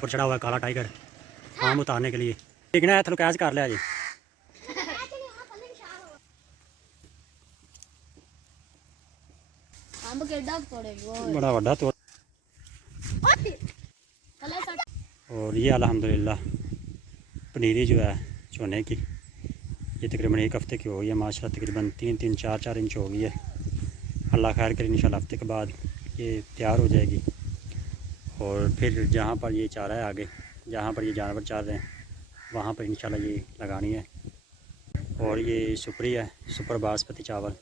ऊपर चढ़ा हुआ है काला टाइगर आम उतारने के लिए। देखना है थलो कैच कर लिया जी। बड़ा वड्डा तोड़। और ये अल्हम्दुलिल्लाह पनीरी जो है चोने की, ये तकरीबन एक हफ़्ते की हो गई है माशाल्लाह। तकरीबन 3-4 इंच हो गई है। अल्लाह खैर करे इंशाल्लाह हफ्ते के बाद ये तैयार हो जाएगी। और फिर जहाँ पर ये चारा है आगे, जहाँ पर ये जानवर चार रहे हैं, वहाँ पर इंशाल्लाह ये लगानी है। और ये सुपरी है, सुपर बासमती चावल,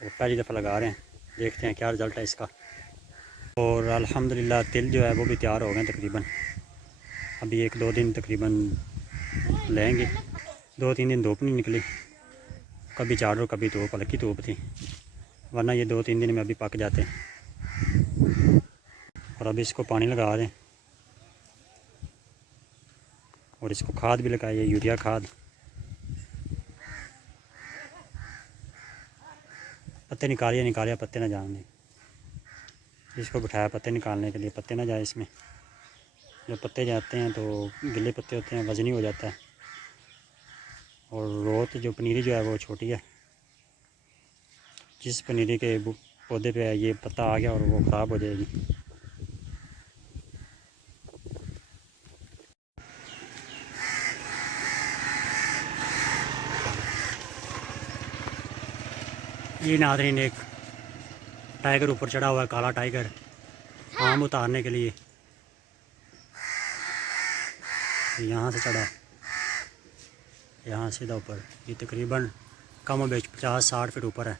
वो पहली दफ़ा लगा रहे हैं, देखते हैं क्या रिज़ल्ट है इसका। और अल्हम्दुलिल्लाह तिल जो है वो भी तैयार हो गए तकरीबन। अभी 1-2 दिन तकरीबन लेंगे। 2-3 दिन धूप नहीं निकली, कभी चार और कभी धूप, हल्की धूप थी, वरना ये 2-3 दिन में अभी पक जाते हैं। और अभी इसको पानी लगा रहे हैं और इसको खाद भी लगाई है, यूरिया खाद। पत्ते निकालिए पत्ते ना जाने, इसको बिठाया पत्ते निकालने के लिए, पत्ते ना जाए इसमें। जब पत्ते जाते हैं तो गिले पत्ते होते हैं, वजनी हो जाता है। और रोत जो पनीरी जो है वो छोटी है, जिस पनीरी के पौधे पे ये पत्ता आ गया और वो ख़राब हो जाएगी। ये नाज़रीन एक टाइगर ऊपर चढ़ा हुआ है, काला टाइगर आम उतारने के लिए। यहाँ से चढ़ा, यहाँ सीधा ऊपर। ये तकरीबन कम बेच 50-60 फीट ऊपर है।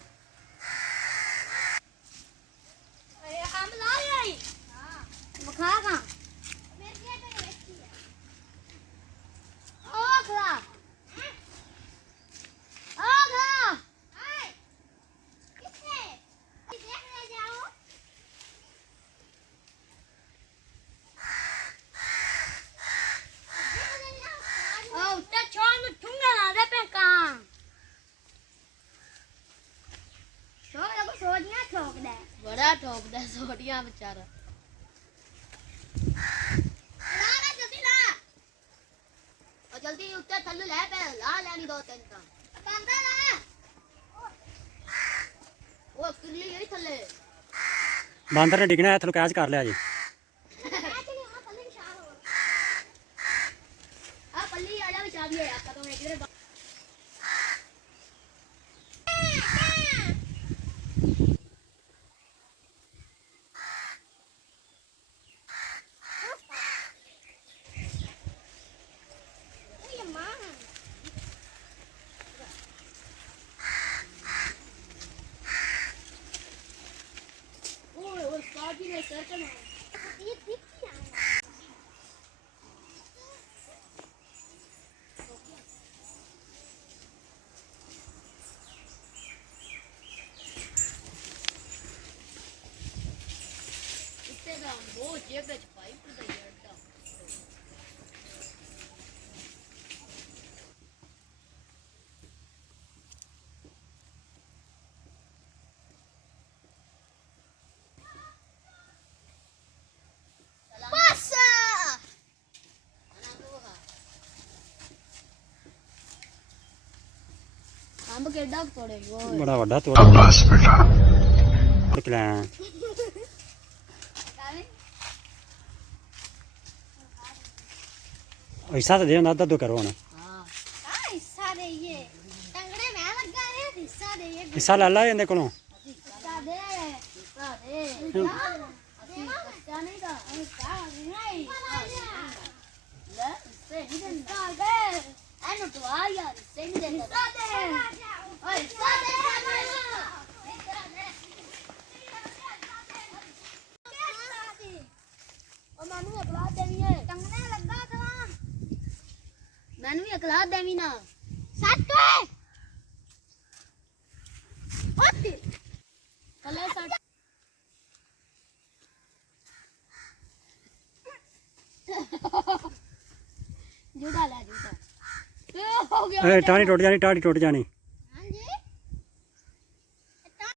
बड़ा ठोक दे सोटियां बेचारा। जल्दी उत्ते थल्ले ले पे ला लेनी 2-3 का बंदा ला ओ किल्ली यही थल्ले बंदर ने डिगना है, थलो कैच कर लिया जी। आ पल्ली आजा भी चाबी है आपका तो मैं किधर वो जेब में पाइप तो यार बड़ा वड्डा तोड़। बस बेटा हिस्सा तो दे अद्धा दो करो ना। हिस्सा ला ला इन्हें को मैंने भी अकला देवी ना टाणी टूट जानी, टाणी टूट जानी।